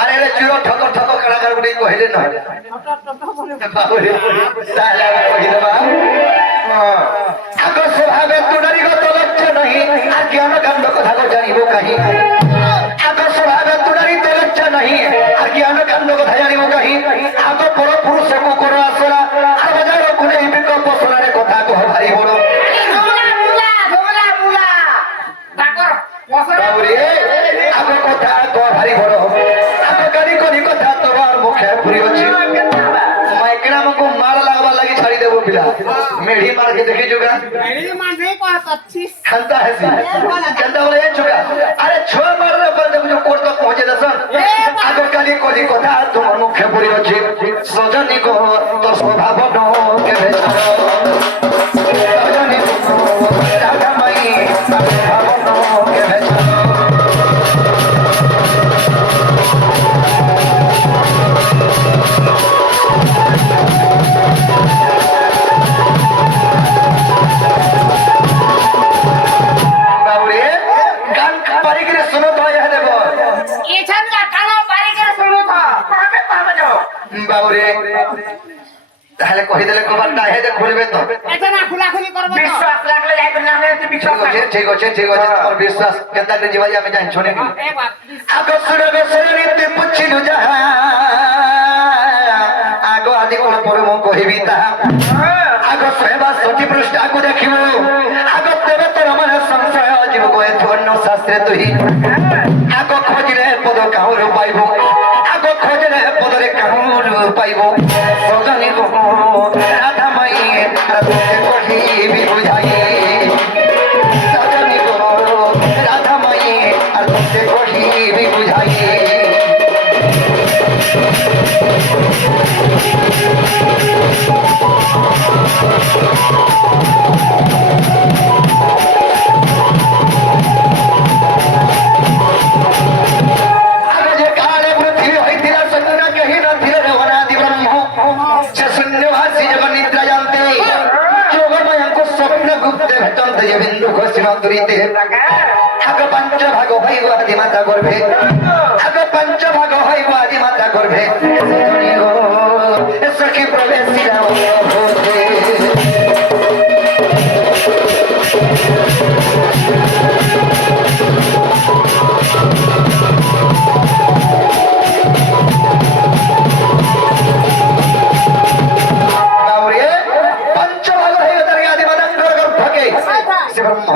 আরে রে চুরো ঠক ঠক কাড়াকার বলি কইলে নয় বাবুরে তাহলে আমি কই দেবা আগো স্বভাবে তুনারি গো তলচ্ছ নহি আর জ্ঞান কাণ্ড কথা গো জানিব কাহি আগো স্বভাবে তুনারি তলচ্ছ নহি আর জ্ঞান কাণ্ড কথা জানিব কাহি আগো পর পুরুষ কো করো আসরা আর বাজারো কোনে বিকল্প সোনারে কথা কহ ভারি বড় বাবুরে আগো কথা কহ ভারি বড় আগো গাড়ি কোনি কথা তোমার মুখে পুরি আছে মাইকনা মকো মার লাগবা লাগি ছাড়ি দেবো পিলা मेढ़ी मार के देखी जुगा मेरी मां नहीं पास अच्छी खंता है सी कहता बोले ये जुगा अरे छोड़ मार रे पर जब जो कोर्ट तक पहुंचे दसन आगो काली कोली कोथा तुम मुख्य पुरी अछि सजनी को तो स्वभाव न के भेचारो सजनी को राधा मई स्वभाव न के भेचारो বাবুরে তাহলে কই দিলে কবার না হে যে খুলবে তো এটা না খোলাখুলি করব তো বিশ্বাস লাগলে যাইবে না হলে তুই বিশ্বাস ঠিক আছে তোমার বিশ্বাস কেনতা করে জীবা আমি জানি শুনে কি আগো সুরবে শরীরতে পুছিলু যাহা আগো আদি কোন পরে মো কহিবি তাহা আগো সেবা সতি পৃষ্ঠ আগো দেখিবু আগো দেবে তোর মন সংশয় জীব গোয়ে ধন্য শাস্ত্রে তুই আগো খোঁজলে পদ কাউর পাইবো আগো খোঁজলে পদরে কাউর পাইবো সজনী গো রাধা মাই রাধে কহিবি বুঝাই সজনী গো রাধা মাই রাধে কহিবি বুঝাই বিন্দু ঘোষণা করিতে আগ পঞ্চ ভাগ হইব আদি মাতা গর্ভে আগ পঞ্চ ভাগ হইব আদি মাতা গর্ভে সখী প্রবেশ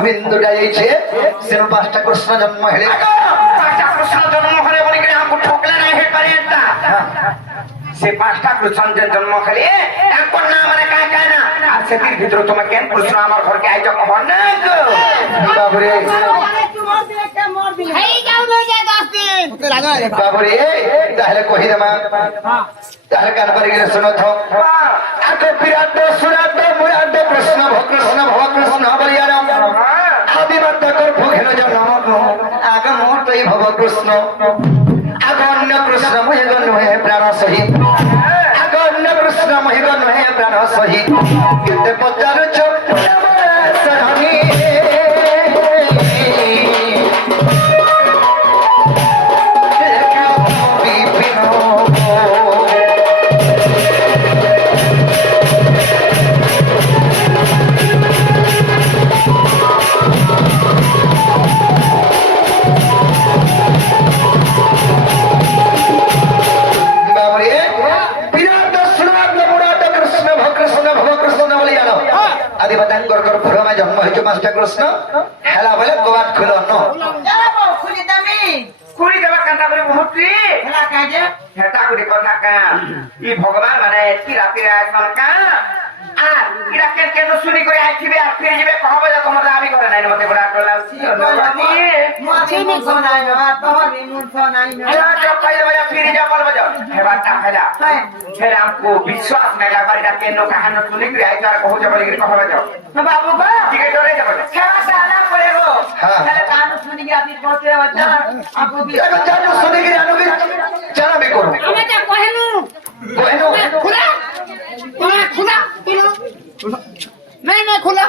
বিন্দু যাইছে সেন পাঁচটা কৃষ্ণ জন্ম হেলে পাঁচটা কৃষ্ণ জন্ম হলে বলি কি আমকো ঠকলে নাই হে পারে এটা সে পাঁচটা কৃষ্ণ জন্ম হলে তারপর না মানে কাই কাই না আর সেতির ভিতর তুমি কেন কৃষ্ণ আমার ঘরকে আইছ কহ না গো বাবুরে হেই যাও না যা 10 দিন বাবুরে তাহলে কহি দেমা তাহলে কান করে গেলে শুনো তো আগে বিরাট সুরাট মুরাট কৃষ্ণ ভকৃষ্ণ বলিয়ার আদি মাতা কর ভোগেন জন্ম আগ মোটই ভব কৃষ্ণ আগ অন্য কৃষ্ণ মহিগণ হে প্রাণ সহি আগ অন্য কৃষ্ণ মহিগণ হে প্রাণ সহি কেতে পচারুছ সরণী জন্ম হয়েছে মাস্টার কৃষ্ণ হেলা বলে গোবাট খুলো ন খুলি দামি খুলি দেবা কান্তা করে মুহূর্তে হেলা কাজে হেটা করে কথা কা ই ভগবান মানে কি রাতে একদম কা আর ইরা কেন শুনি করে আইছিবে আর ফিরে যাবে কবে যা তোমার দাবি করে নাই মতে বড় আটলাউছি চিনি শোনাই না তোমার নিমুন শোনাই না চল কই দেবা ফিরে যা বলবা যাও হেবাটা হেলা ছেড়ে আমকো বিশ্বাস নাই লাগা এটা কেন কাহান শুনি করে আইছ আর কহ যাবে কি কবে যাও বাবু গো ঠিক আছে ডরে যাবে খেলা সালা করে গো তাহলে কান শুনি কি আপনি বলতে বাচ্চা আপু কি জানো শুনি কি জানো কি জানা বে করো আমি তো কহেনু খুলা তোমার খুলা नहीं खुला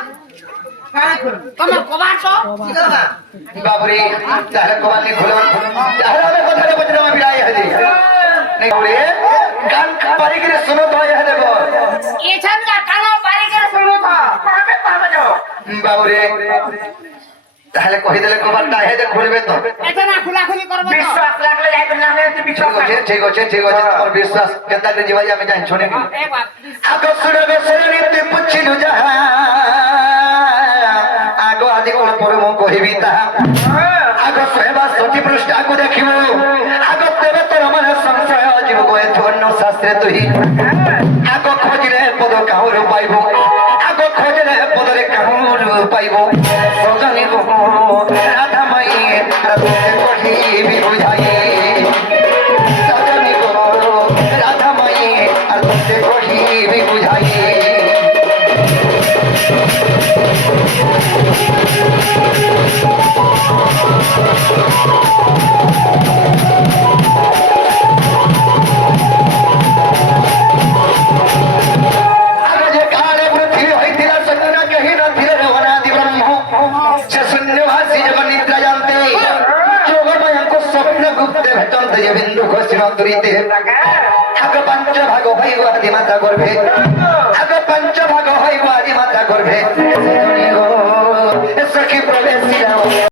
तुम्हें कबाड़ तो बाबरी ताहले कबाड़ नहीं खुला ताहले हमें कथारे बचना में बिरा ওরে গান পারি করে শুনো তো এ দেব এখানকার কানা বাড়ি করে শুনো তো পারবে যাও বাবুরে তাহলে কই দিলে কবারটা হেদে খুলবে তো এটা না খোলাখুলি করব তো বিশ্বাস লাগলে যাইবে না তুই বিশ্বাস ঠিক আছে তোমার বিশ্বাস কেনতা করে জীবাই আমি জানি শুনে নি এ বাপ আকসুরে বসরে নিতে পুছিলু যাহা আগো আদি কোন পরে মো কহিবি তাহা আগো সেবা সতি পৃষ্ঠ আগো দেখিবু আগো দেবে তোর মন সংশয় জীব গোয়ে ধন্য শাস্ত্রে তুই আগো খোঁজলে পদ কাউর পাইব আগো খোঁজলে পদরে কাউর পাইব সজনী গো রাধা মাই রাধে কহিবি বুঝাই সজনী গো রাধা মাই আর তোতে কহিবি বুঝাই বিন্দু ঘোষণ করিতে আগ পঞ্চ ভাগ হইব আদি মাতা গর্ভে আগ পঞ্চ ভাগ হইব আদি মাতা গর্ভে সখী প্রবেশিলা